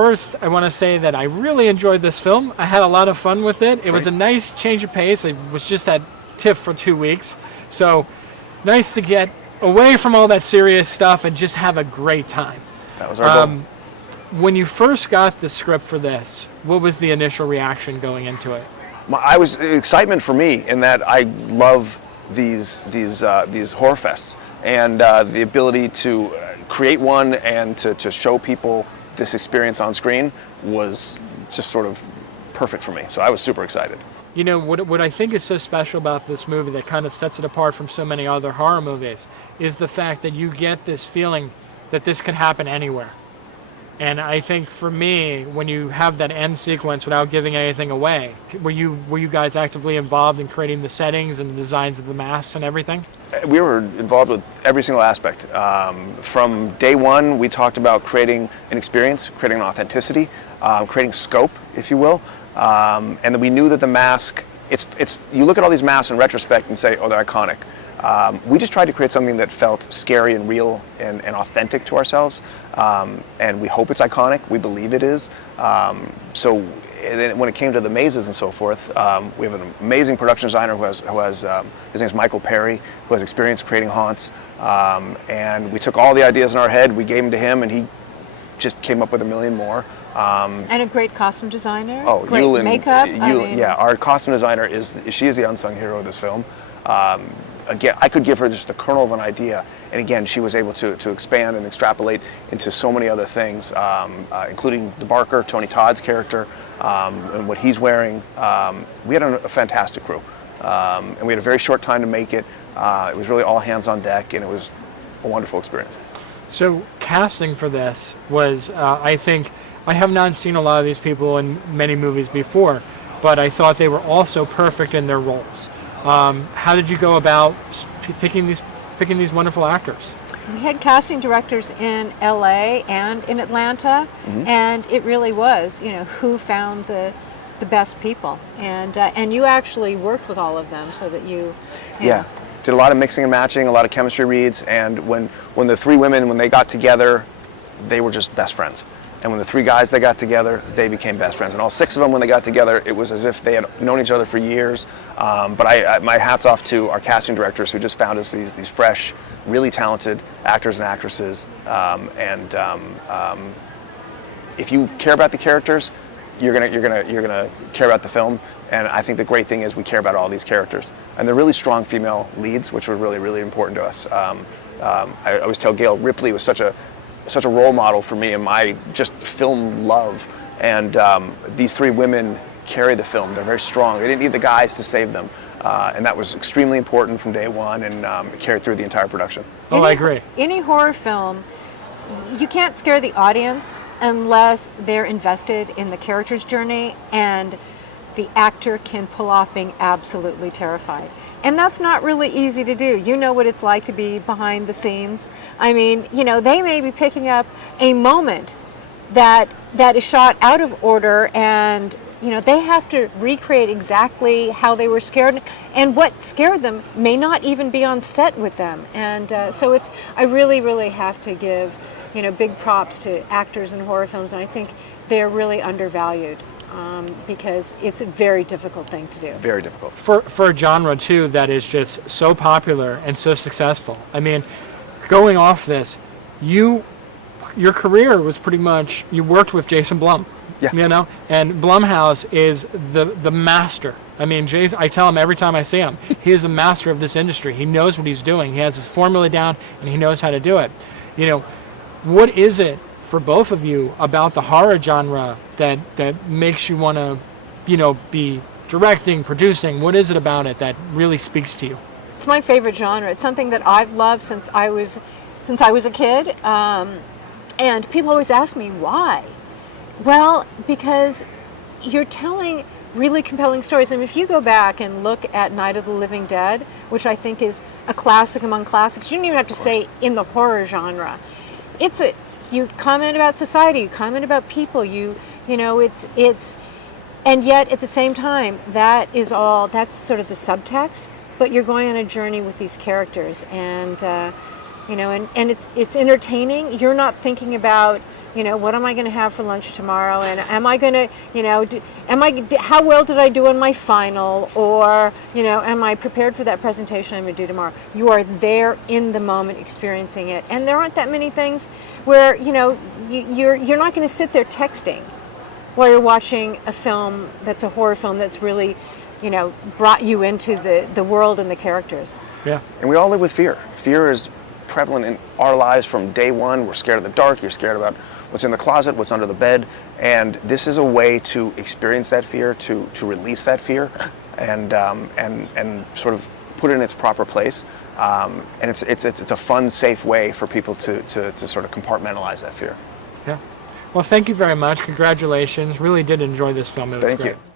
first, I want to say that I really enjoyed this film. I had a lot of fun with it. It was a nice change of pace. It was just at TIFF for 2 weeks. So nice to get away from all that serious stuff and just have a great time. That was our goal. When you first got the script for this, what was the initial reaction going into it? I was excitement for me in that I love these horror fests, and the ability to create one and to show people this experience on screen was just sort of perfect for me. So I was super excited. You know, what I think is so special about this movie that kind of sets it apart from so many other horror movies is the fact that you get this feeling that this could happen anywhere. And I think for me, when you have that end sequence without giving anything away, were you guys actively involved in creating the settings and the designs of the masks and everything? We were involved with every single aspect. From day one, we talked about creating an experience, creating an authenticity, creating scope, if you will. And then we knew that the mask, you look at all these masks in retrospect and say, oh, they're iconic. We just tried to create something that felt scary and real and authentic to ourselves, and we hope it's iconic. We believe it is. So then when it came to the mazes and so forth, we have an amazing production designer who has his name is Michael Perry, who has experience creating haunts, and we took all the ideas in our head, we gave them to him, and he just came up with a million more. And a great costume designer. Oh, great Yulin, makeup. Yeah, our costume designer she is the unsung hero of this film. Again, I could give her just the kernel of an idea, and again, she was able to expand and extrapolate into so many other things, including the Barker, Tony Todd's character, and what he's wearing. We had a fantastic crew, and we had a very short time to make it. It was really all hands on deck, and it was a wonderful experience. So casting for this was, I think, I have not seen a lot of these people in many movies before, but I thought they were all so perfect in their roles. How did you go about picking these wonderful actors? We had casting directors in LA and in Atlanta, and it really was, who found the best people, and you actually worked with all of them so that you yeah, did a lot of mixing and matching, a lot of chemistry reads, and when the three women, when they got together, they were just best friends. And when the three guys they got together, they became best friends. And all six of them, when they got together, it was as if they had known each other for years. But my hat's off to our casting directors who just found us these fresh, really talented actors and actresses. If you care about the characters, you're gonna care about the film. And I think the great thing is we care about all these characters. And they're really strong female leads, which were really, really important to us. I always tell Gale, Ripley was such a role model for me in my just film love, and these three women carry the film. They're very strong. They didn't need the guys to save them, and that was extremely important from day one, and it carried through the entire production. I agree. Any horror film, you can't scare the audience unless they're invested in the character's journey and the actor can pull off being absolutely terrified. And that's not really easy to do. You know what it's like to be behind the scenes. I mean, they may be picking up a moment that is shot out of order, and they have to recreate exactly how they were scared, and what scared them may not even be on set with them. And so I really, really have to give big props to actors in horror films, and I think they're really undervalued. Because it's a very difficult thing to do. Very difficult. For a genre, too, that is just so popular and so successful. I mean, going off this, your career was pretty much, you worked with Jason Blum. Yeah. And Blumhouse is the master. I mean, I tell him every time I see him, he is a master of this industry. He knows what he's doing. He has his formula down, and he knows how to do it. What is it for both of you about the horror genre that makes you want to, be directing, producing? What is it about it that really speaks to you? It's my favorite genre. It's something that I've loved since I was a kid. And people always ask me why. Well, because you're telling really compelling stories. And if you go back and look at Night of the Living Dead, which I think is a classic among classics, you don't even have to say in the horror genre. You comment about society, you comment about people, it's, and yet at the same time, that's sort of the subtext, but you're going on a journey with these characters, and it's entertaining. You're not thinking about what am I going to have for lunch tomorrow? And am I going to, how well did I do on my final? Or, am I prepared for that presentation I'm going to do tomorrow? You are there in the moment experiencing it. And there aren't that many things where, you're not going to sit there texting while you're watching a film that's a horror film that's really, brought you into the world and the characters. Yeah. And we all live with fear. Fear is prevalent in our lives from day one. We're scared of the dark. You're scared about what's in the closet, what's under the bed. And this is a way to experience that fear, to release that fear, and sort of put it in its proper place. And it's a fun, safe way for people to sort of compartmentalize that fear. Yeah. Well, thank you very much. Congratulations. Really did enjoy this film. It was Thank great. you.